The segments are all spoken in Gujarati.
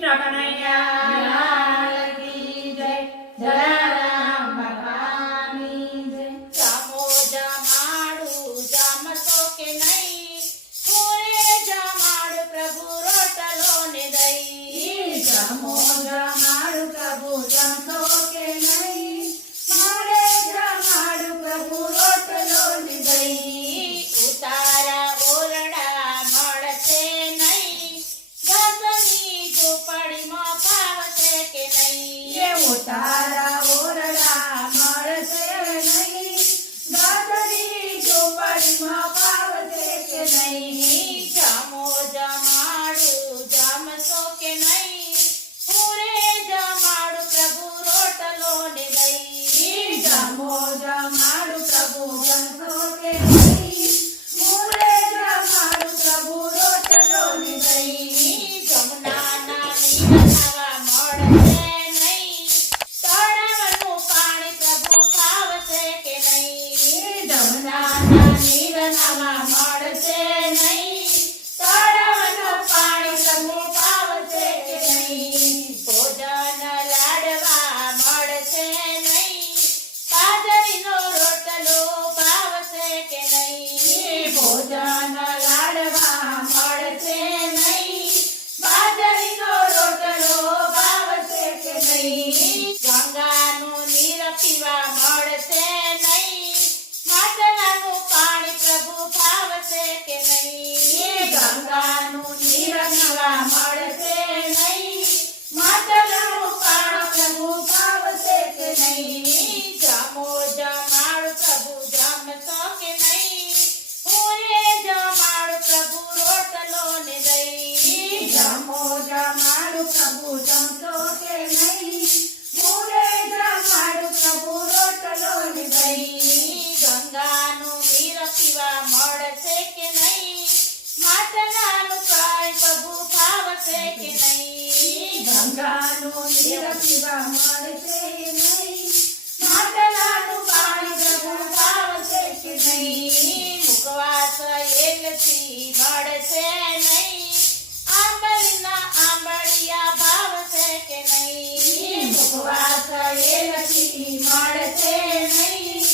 કૃષ્ણ કનૈયા કી જય, જલારામ બાપાની જય. જામો જમાડું જામશો કે નહીં, પૂરે જમાડું પ્રભુ રોટલો ને દહીં. જમો જમાડું પ્રભુ જમશો કે નહીં, મારે જમાડું પ્રભુ રોટલો ને દહીં. ઉતારા ઓરડા મળશે નહીં, ઘસની ઝૂંપડીમાં ફાવશે કે નહીં. એવો તારા ઓરડા મળશે નહીં, ગાદરી ઝૂંપડીમાં પાવશે કે નહીં. જામો જમાડું જામશો કે નહીં, પૂરે જમાડું પ્રભુ રોટલો ને દહીં. જમો જમાડું પ્રભુ જમશો કે નહીં, મૂળે જમાડું પ્રભુ રોટલો ને દહીં. જમનાના નીર ખાવા મળશે નહીં, તળાવનું પાણી પ્રભુ ફાવશે કે નહીં. જમનાના નીર નાવા મળશે નહીં, તળાવનું પાણી પ્રભુ પાવશે કે નહીં. ભોજન લાડવા મળશે નહીં, બાજરીનો રોટલો ફાવશે કે નહીં. ભોજન લાડવા મળશે નહીં, બાજરીનો રોટલો ભાવશે કે નહીં. ગંગાનું નીર પીવા મળશે નહીં, માટલાનું પાણી પ્રભુ ફાવશે કે નહીં. ગંગાનું નીર પીવા મળશે નહીં, માટલાનું પાણી પ્રભુ ભાવશે કે નહીં. જામો જમાડું પ્રભુ જમશો કે નહીં, પૂરે જમાડું પ્રભુ રોટલો ને દહીં. જમો જમાડું પ્રભુ જમશો કે નહીં, મૂળે જમાડું પ્રભુ રોટલો ને દહીં. ગંગાનું નીર પીવા મળશે કે નહીં, માટલાનું પાણી પ્રભુ ફાવશે કે નહીં. ગંગાનું નીર પીવા મળશે નહીં, માટલાનું પાણી પ્રભુ ભાવશે કે નહીં. મુખવાસ એલથી મળશે નહીં, આંબલીના આંબળિયા ભાવશે કે નહીં. ઉપવાસ એલથી મળશે નહીં,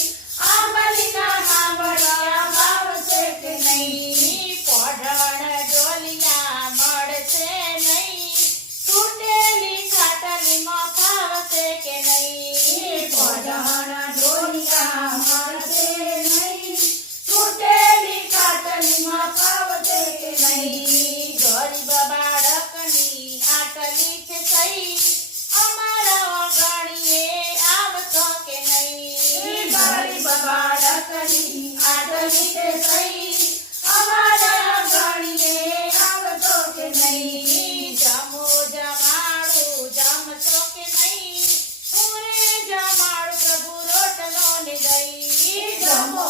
આંબલીના આંબળિયા ભાવશે કે નહીં. પોઢણ ડોલિયા મળશે નહીં, તૂટેલી ખાટલીમાં ફાવશે કે નહીં. પોઢણ ડોલિયા મળશે નહીં, તૂટેલી ખાટલીમાં પાવશે કે નહીં. ગરીબ બાળકની આટલી છે સહી, અમારા ગણીએ આવશો કે નહીં. ગરીબ બાળકની આટલી તે સહી, અમારા ગણીએ આવતો કે નહીં. જમો જમાડું જમશો કે નહીં, પૂરે જમાડું પ્રભુ રોટલો ને દહીં. જમો